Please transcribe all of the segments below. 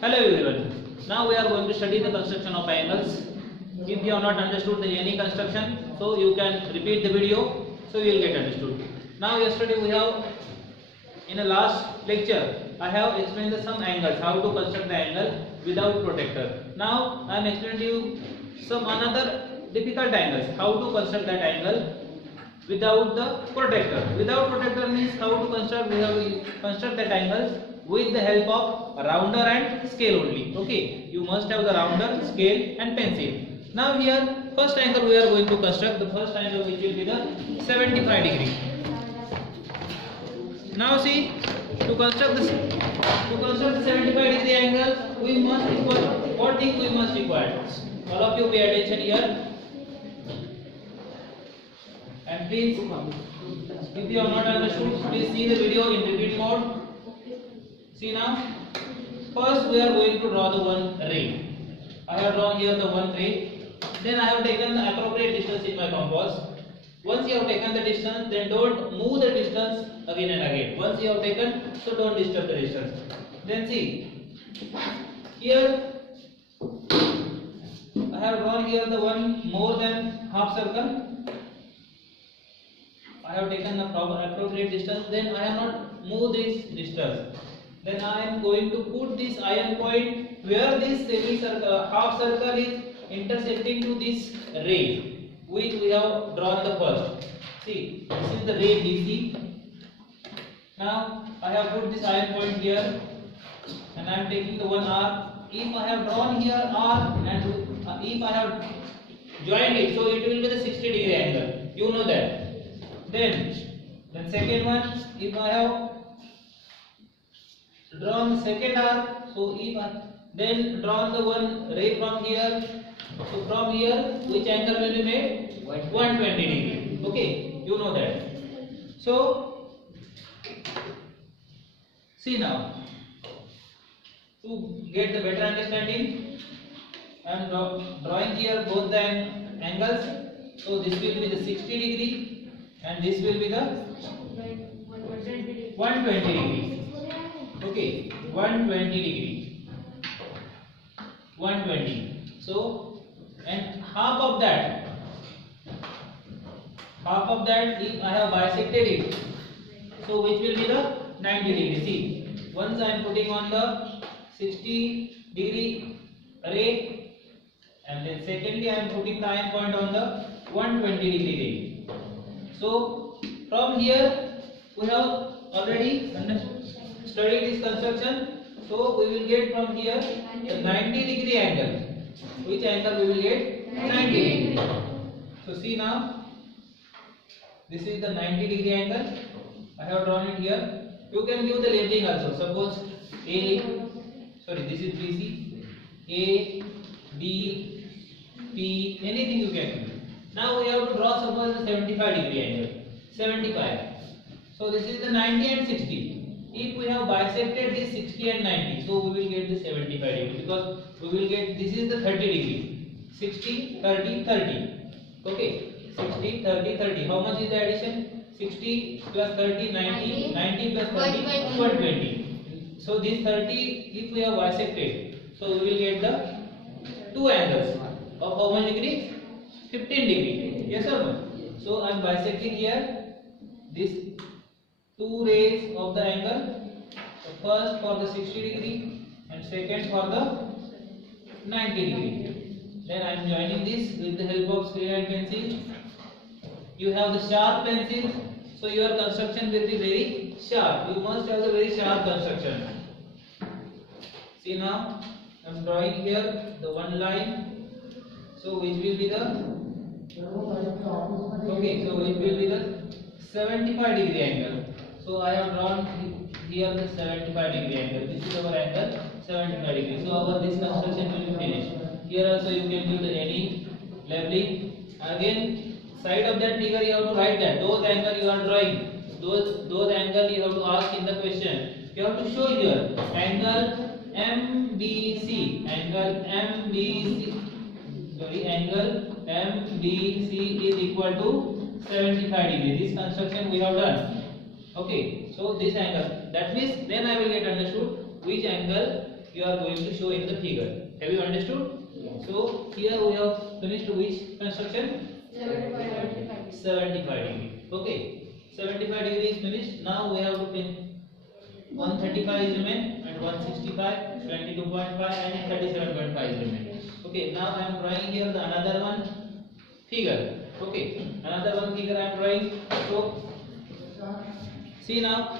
Hello everyone. Now we are going to study the construction of angles. If you have not understood any construction, so you can repeat the video, so you will get understood. Now yesterday we have, in the last lecture, I have explained some angles, how to construct the angle without protector. Now I am explaining to you some another difficult angles, how to construct that angle without the protector. Without protector means how to construct, we have to construct that angles with the help of rounder and scale only. Okay, you must have the rounder, scale and pencil. Now here first angle we are going to construct, the first angle which will be the 75 degree. Now see, to construct the 75 degree angle, we must require, what thing we must require? All of you pay attention here. And please, if you have not understood, please see the video in repeat mode. See now, first we are going to draw the one ray. I have drawn here the one ray. Then I have taken the appropriate distance in my compass. Once you have taken the distance, then don't move the distance again and again. Once you have taken, so don't disturb the distance. Then see, here I have drawn here the one more than half circle. I have taken the appropriate distance, then I have not moved this distance. Then I am going to put this iron point where this semicircle, half circle is intersecting to this ray, which we have drawn the first. See, this is the ray BC. Now I have put this iron point here, and I am taking the one R. If I have drawn here R, and if I have joined it, so it will be the 60 degree angle. You know that. Then second one, if I have drawn the second arc, so if I then drawn the one ray from here, so from here which angle will be made? 120 degree. Okay, you know that. So see now, to get the better understanding, I am drawing here both the angles. So this will be the 60 degree. And this will be the 120 degree. Okay, 120 degree. 120. So, and half of that, if I have bisected it, so which will be the 90 degree. See, once I am putting on the 60 degree ray, and then secondly I am putting the iron point on the 120 degree ray. So from here we have already studied this construction. So we will get from here the 90 degree angle. Which angle we will get? 90 degree. So see now, this is the 90 degree angle. I have drawn it here. You can give the labeling also. Suppose this is BC, A, B, P, anything you can do. Now we have to draw suppose the 75 degree angle. 75. So this is the 90 and 60. If we have bisected this 60 and 90, so we will get the 75 degree, because we will get, this is the 30 degree. 60, 30, 30. Okay. 60, 30, 30. How much is the addition? 60 plus 30, 90. 90 plus 30, 120. So this 30, if we have bisected, so we will get the two angles of how much degree? 15 degree. Yes or no? So I am bisecting here this two rays of the angle. So first for the 60 degree and second for the 90 degree. Then I am joining this with the help of scale and pencil. You have the sharp pencil, so your construction will be very sharp. You must have the very sharp construction. See now, I am drawing here the one line. So which will be the which will be the 75 degree angle. So I have drawn here the 75 degree angle. This is our angle 75 degree. So our this construction will be finished. Here also you can do the any labeling. Again, side of that figure you have to write that those angle you are drawing. Those angle you have to ask in the question. You have to show here angle MBC. Angle MBC is equal to 75 degree. This construction we have done. Okay, so this angle, that means then I will get understood which angle you are going to show in the figure. Have you understood? Yes. So here we have finished which construction? 75 degree. Okay. 75 degree is finished. Now we have to pin 135 is remain and 165, 22.5 and 37.5 is remain. Okay. Now I am drawing here the another one figure. Okay. Another one figure I am drawing. So see now.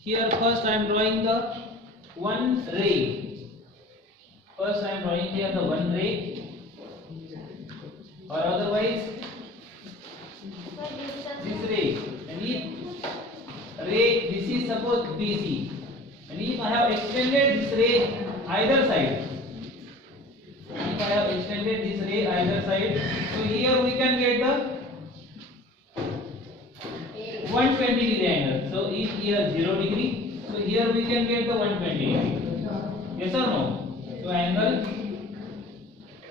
Here first I am drawing the one ray. First I am drawing here the one ray, or otherwise this ray. And if ray, this is suppose BC, and if I have extended this ray either side, if I have extended this ray either side, so here we can get the 120 degree angle. So if here 0 degree, so here we can get the 120 degree. Yes or no? So angle,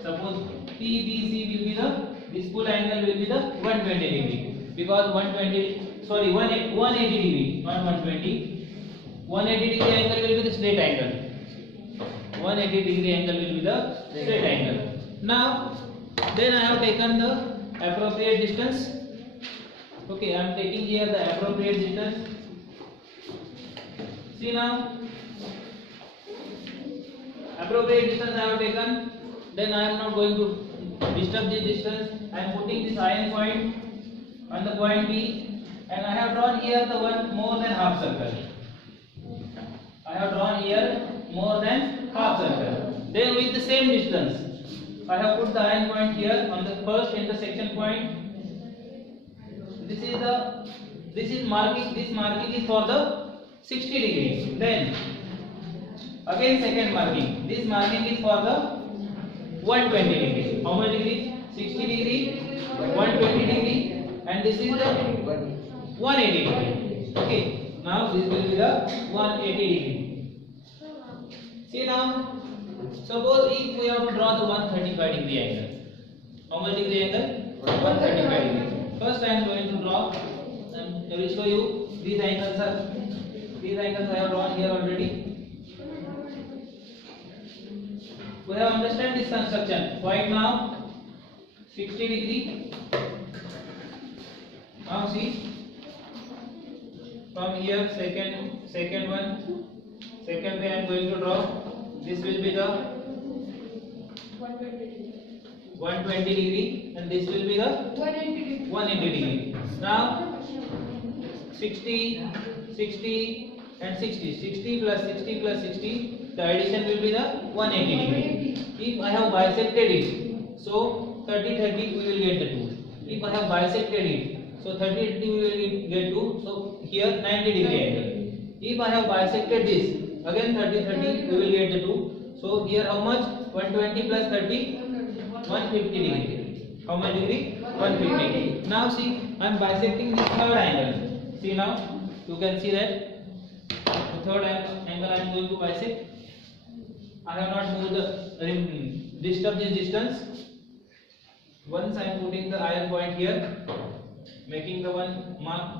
suppose PBC will be this full angle will be the 120 degree, because 180 degree, not 120. 180 degree angle will be the straight angle. 180 degree angle will be the straight angle. Now, then I have taken the appropriate distance. Okay, I am taking here the appropriate distance. See now, appropriate distance I have taken. Then I am not going to disturb this distance. I am putting this iron point on the point B, and I have drawn here the one more than half circle. I have drawn here more than half circle. Then with the same distance, I have put the iron point here on the first intersection point. This marking is for the 60 degree. Then again second marking. This marking is for the 120 degree. How much degree? 60 degree, 120 degree, and this is the 180 degree. Okay. Now this will be the 180 degree. See now, suppose if we have to draw the 135 degree angle. How much degree angle? 135 degree. First I am going to draw, and I will show you these angles I have drawn here already. We have understand this construction. Point now 60 degree. Now see, from here second ray I am going to draw. This will be the 120 degree, and this will be the 180 degree. Now 60 and 60 plus 60 plus 60, the addition will be the 180 degree. If I have bisected it, so 30 we will get the 2. If I have bisected it, so 30 we will get 2. So here 90 degree angle. If I have bisected this, again 30 we will get the 2. So here how much? 120 plus 30, 150 degree. How much degree? 150 degree. Now see, I am bisecting this third angle. See now, you can see that the third angle I am going to bisect. I have not moved disturb this distance. Once I am putting the iron point here, making the one mark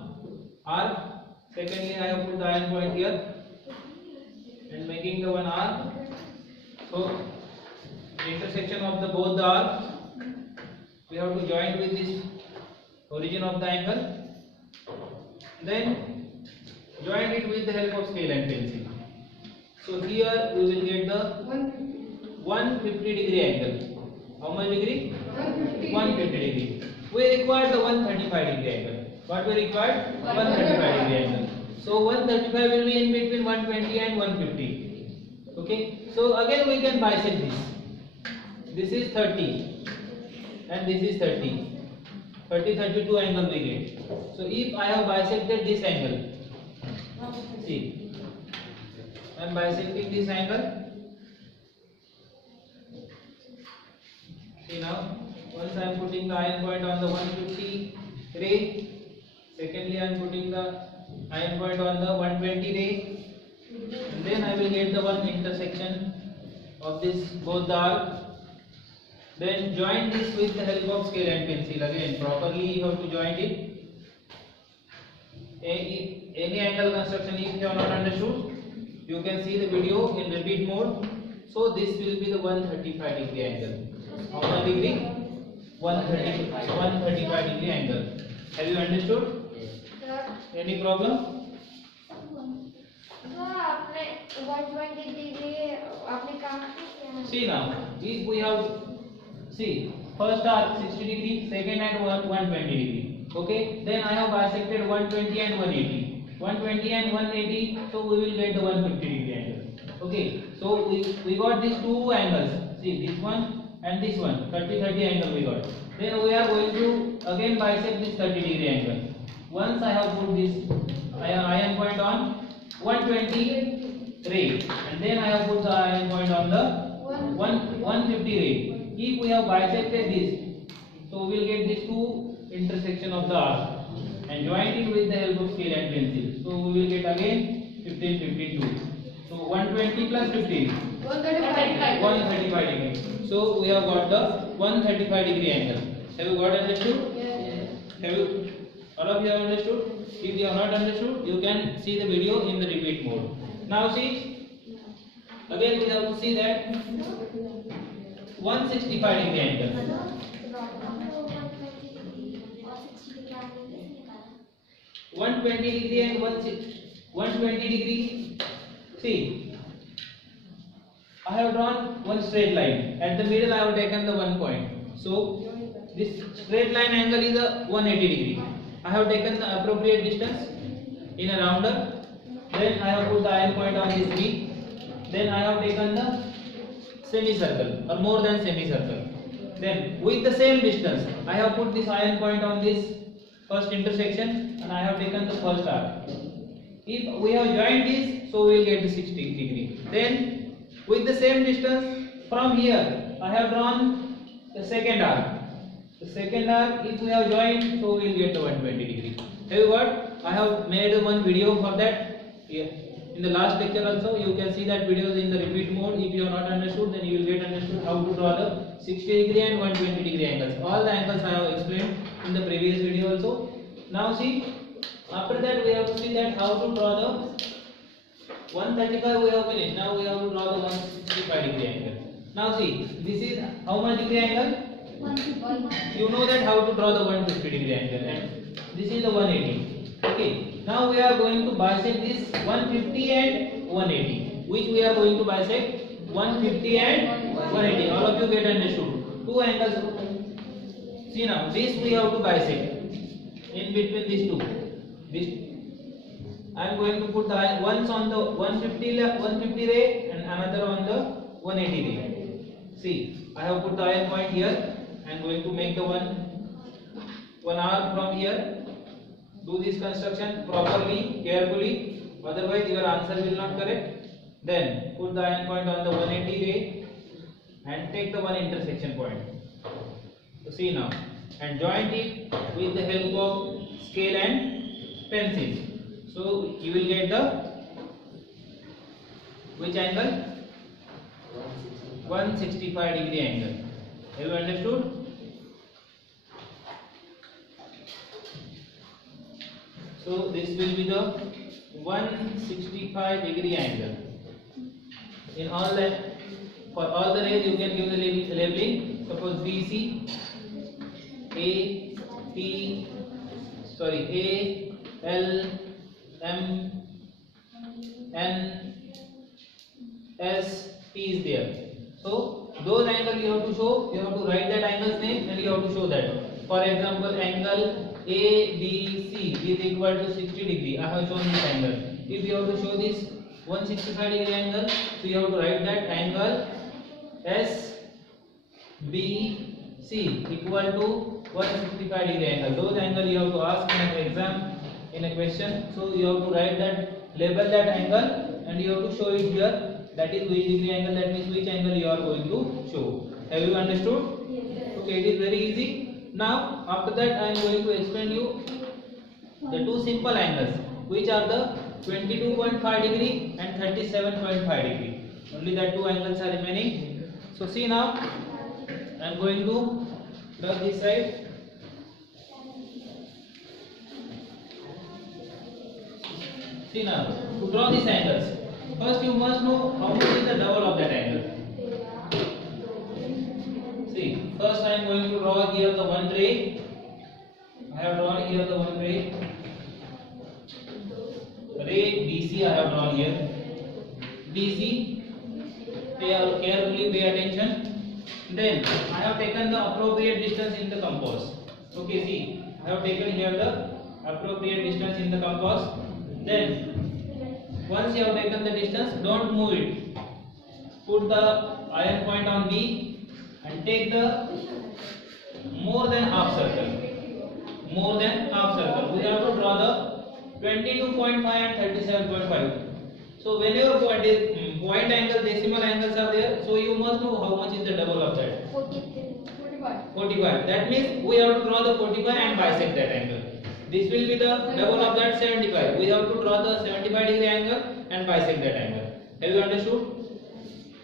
R. Secondly, I have put the iron point here and making the one R. So the intersection of both the arcs, we have to join with this origin of the angle. Then join it with the help of scale and pencil. So here we will get the 150 degree angle. How much degree? 150 degree. We require the 135 degree angle. What we require? 135 degree angle. So 135 will be in between 120 and 150. Okay. So again we can bisect this. This is 30 and this is 30. 32 angle we get. So if I have bisected this angle, see, I am bisecting this angle. See now, once I am putting the iron point on the 150 ray, secondly I am putting the iron point on the 120 ray, and then I will get the one intersection of this both the arc. Then join this with the help of scale and pencil. Again, properly you have to join it. Any angle construction, if you have not understood, you You can see the video in repeat mode. So this will be the 135 degree angle. How many degree? 135 degree angle. Have you understood? Any problem? See now, if we have, see, first are 60 degree, second and 120 degree. Okay, then I have bisected 120 and 180. 120 and 180, so we will get the 150 degree angle. Okay, so we got these two angles. See, this one and this one, 30 angle we got. Then we are going to again bisect this 30 degree angle. Once I have put this iron point on 120 ray, and then I have put the iron point on the 150 ray. If we have bisected this, so we will get these two intersection of the arc and join it with the help of scale and pencil. So we will get again 15, 15, 2. So 120 plus 15, 135 degree. So we have got the 135 degree angle. Have you got understood? Yes. Have you? All of you have understood? If you have not understood, you can see the video in the repeat mode. Now see, again we have to see that 165 degree angle. 120 degree and 120 degree. See, I have drawn one straight line. At the middle, I have taken the 1 point. So this straight line angle is a 180 degree. I have taken the appropriate distance in a rounder. Then I have put the iron point on this V. Then I have taken the semicircle or more than semicircle. Then with the same distance, I have put this iron point on this first intersection and I have taken the first arc. If we have joined this, so we will get the 60 degree. Then with the same distance from here, I have drawn the second arc. The second arc, if we have joined, so we will get the 120 degree. Have you got? I have made one video for that. Here. In the last lecture also, you can see that videos in the repeat mode. If you have not understood, then you will get understood how to draw the 60 degree and 120 degree angles. All the angles I have explained in the previous video also. Now see, after that we have to see that how to draw the 135 we have finished. Now we have to draw the 165 degree angle. Now see, this is how much degree angle? 150. You know that how to draw the 150 degree angle, and this is the 180. Okay. Now we are going to bisect this 150 and 180. Which we are going to bisect? 150 and 180. All of you get understood. Two angles. See now, this we have to bisect. In between these two. This I am going to put the once on the 150 ray and another on the 180 ray. See, I have put the iron point here. I am going to make the one arc from here. Do this construction properly, carefully, otherwise your answer will not correct. Then put the iron point on the 180 ray and take the one intersection point. So see now, and join it with the help of scale and pencil. So you will get the which angle? 165 degree angle. Have you understood? So this will be the 165 degree angle. In all that, for all the rays you can give the labeling. Suppose BC, A, L, M, N, S, T is there. So those angles you have to show. You have to write that angle's name and you have to show that. For example, angle ABC is equal to 60 degree. I have shown this angle. If you have to show this 165 degree angle, so you have to write that angle SBC equal to 165 degree angle. Those angle you have to ask in an exam, in a question. So you have to write that, label that angle, and you have to show it here. That is which degree angle. That means which angle you are going to show. Have you understood? Yes. Okay, it is very easy. Now after that I am going to explain you the two simple angles, which are the 22.5 degree and 37.5 degree. Only that two angles are remaining. So see now, I am going to draw this side. See now, to draw these angles, first you you must know how much is the double of that angle. See, first I am going to draw here the one ray. I have drawn here the one ray. Ray BC I have drawn here. BC. Carefully pay attention. Then I have taken the appropriate distance in the compass. Okay, see, I have taken here the appropriate distance in the compass. Then once you have taken the distance, don't move it. Put the iron point on B and take the more than half circle. More than half circle. We have to draw the 22.5 and 37.5. So whenever point angle, decimal angles are there, so you must know how much is the double of that. 45. That means we have to draw the 45 and bisect that angle. This will be the double of that 75. We have to draw the 75 degree angle and bisect that angle. Have you understood?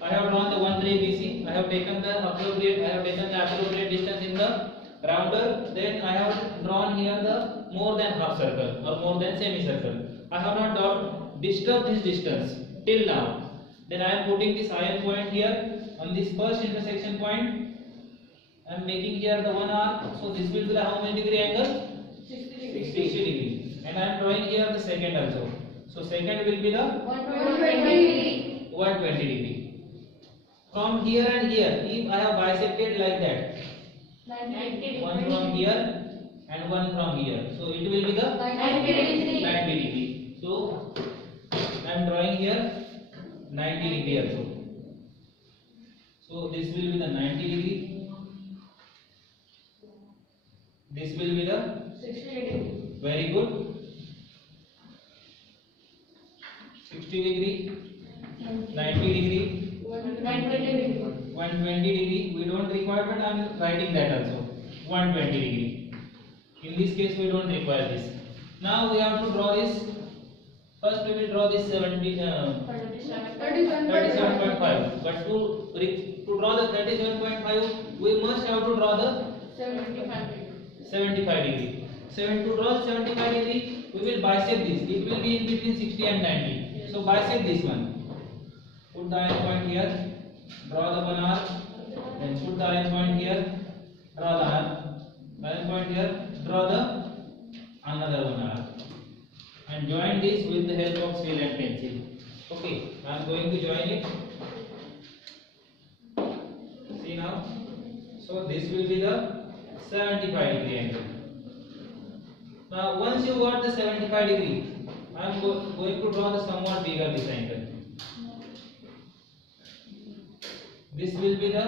I have drawn the one ray BC. I have taken the appropriate distance in the rounder. Then I have drawn here the more than half circle or more than semicircle. I have not disturbed this distance till now. Then I am putting this iron point here on this first intersection point. I am making here the one arc. So this will be the how many degree angle? 60 degree. And I am drawing here the second also. So second will be the 120 degree. From here and here, if I have bisected like that, one from here and one from here, so it will be the 90 degree. So I am drawing here 90 degree also. So this will be the 90 degree. This will be the 60 degree. Very good. 60 degree, 90 degree, 120 degree. 120 degree. We don't require, but I am writing that also. 120 degree. In this case, we don't require this. Now we have to draw this. First, we will draw this 37.5. But to draw the 37.5, we must have to draw the 75 degree. To draw 75 degree, we will bisect this. It will be in between 60 and 90. So bisect this one. Put the iron point here. Draw the one arc. Then put the iron point here. Draw the iron point here. Draw the another one arc. And join this with the help of scale and pencil. Okay, I am going to join it. See now. So this will be the 75 degree angle. Now once you got the 75 degree, I am going to draw the somewhat bigger this angle. This will be the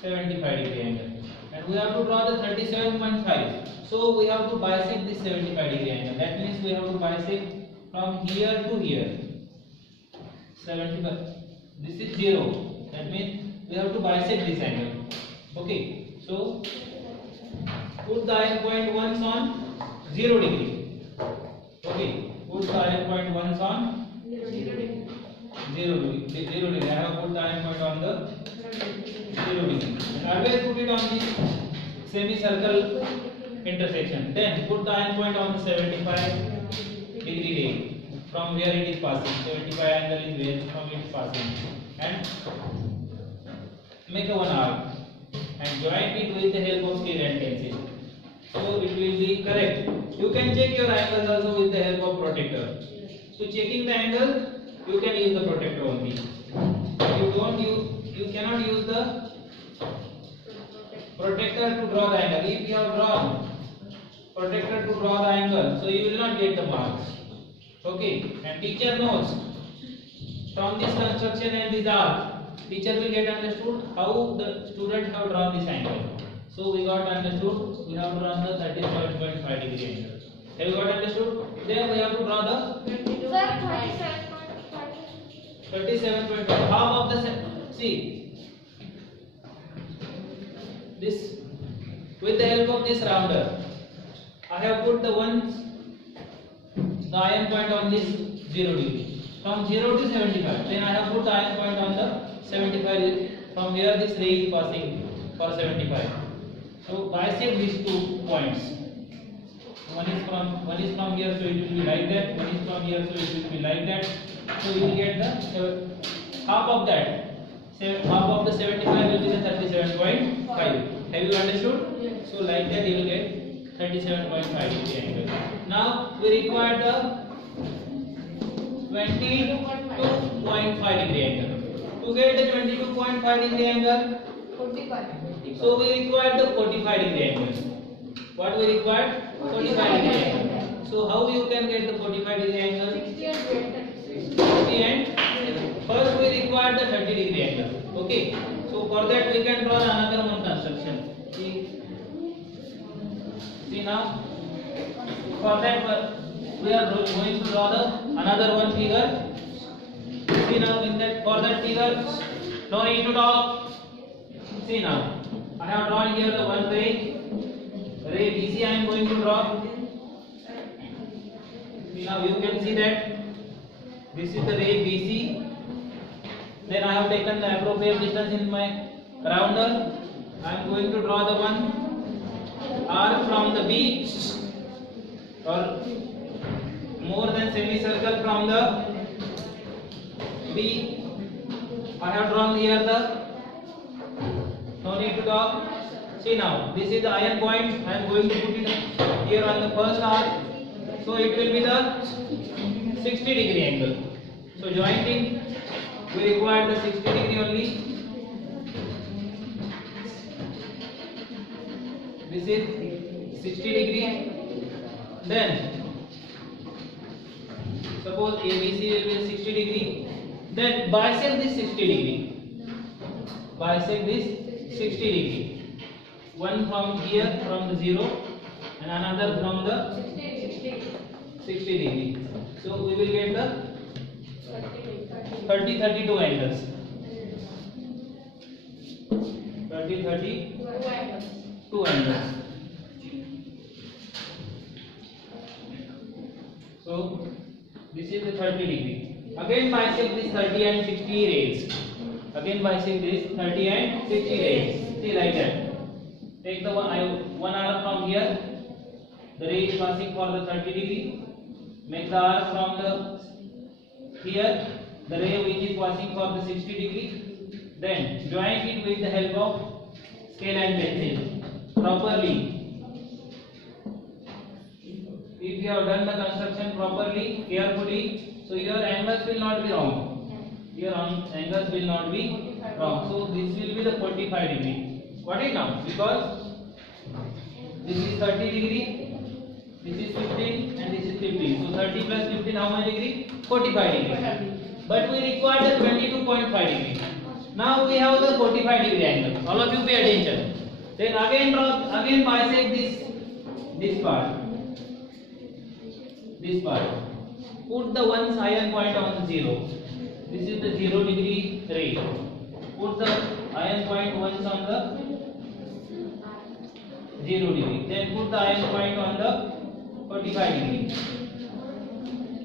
75 degree angle. And we have to draw the 37.5. So we have to bisect this 75 degree angle. That means we have to bisect from here to here. 75. This is 0. That means we have to bisect this angle. Okay. So put the iron point once on 0 degree. Okay. Put the iron point once on 0 degree. 0 degree. I have put the iron point on the 0 degree. Always put it on this semicircle intersection. Then put the iron point on the 75 degree ray. From where it is passing. 75 angle is where from it is passing. And make a one arc. And join it with the help of scale and pencil. So it will be correct. You can check your angles also with the help of protractor. So checking the angle, you can use the protractor only. You cannot use the protractor to draw the angle. If you have drawn protractor to draw the angle, so you will not get the marks. Okay, and teacher knows from this construction and this arc, teacher will get understood how the student have drawn this angle. So we got understood. We have to draw the 37.5 degree angle. Have you got understood? Then we have to draw the 37.5. Half of the see this with the help of this rounder. I have put the iron point on this 0 degree. From 0 to 75. Then I have put the iron point on the 75. From here this ray is passing for 75. So bisect these 2 points. One is from here, so it will be like that. One is from here, so it will be like that. So you will get the half of that. Half of the 75 will be the 37.5. Have you understood? Yes. So like that you will get 37.5 degree angle. Now we require the 22.5 degree angle. To get the 22.5 degree angle, 45. so we require the 45 degree angle. What we require? 45 degree angle. So how you can get the 45 degree angle? 60 and 60 and first we require the 30 degree angle. Okay. So for that we can draw another one construction. See now. For that we are going to draw the another one figure. See now in that for that figure, no need to talk. See now, I have drawn here the one ray BC. I am going to draw. See now you can see that this is the ray BC. Then I have taken the appropriate distance in my rounder. I am going to draw the one R from the B, or more than semicircle from the B. I have drawn here the, no need to talk. See now, this is the iron point. I am going to put it here on the first arc. So it will be the 60 degree angle. So jointing, we require the 60 degree only. This is 60 degree. Then suppose ABC will be 60 degree. Then bisect this 60 degree. Bisect this 60 degree. One from here, from the 0, and another from the 60 degree. So we will get the 32 angles. 32 angles. So this is the 30 degree. Again bisect this 30 and 60 rays. Again bisect this 30 and 60 rays. See like that. Take the one arc from here. The ray is passing for the 30 degree. Make the arc from the here. The ray which is passing for the 60 degree. Then join it with the help of scale and pencil properly. If you have done the construction properly, carefully, so your angles will not be wrong. Your angles will not be wrong. So this will be the 45 degree. What is now? Because this is 30 degree, this is 15, and this is 15. So 30 plus 15, how many degree? 45 degree. But we require the 22.5 degree. Now we have the 45 degree angle. All of you pay attention. Then again bisect this part. This part. Put the one iron point on the 0. This is the 0 degree ray. Put the iron point once on the 0 degree. Then put the iron point on the 45 degree.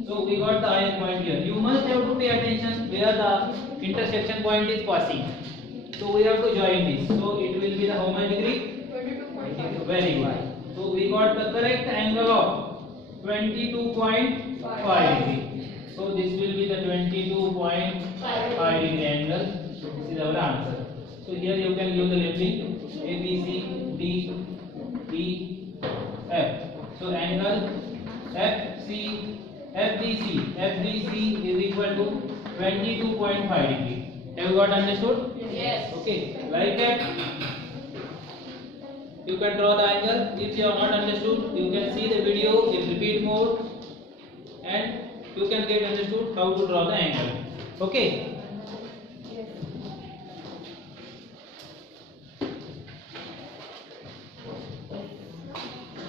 So we got the iron point here. You must have to pay attention where the intersection point is passing. So we have to join this. So it will be the how many degree? 22.5. Very good. So we got the correct angle of 22.5 degree. So this will be the 22.5 degree angle. This is our answer. So here you can give the labeling A, B, C, D, E, F. So angle FBC is equal to 22.5 degree. Have you got understood? Yes. Okay. Like that, you can draw the angle. If you have not understood, you can see the video in repeat mode, and you can get understood how to draw the angle. Okay.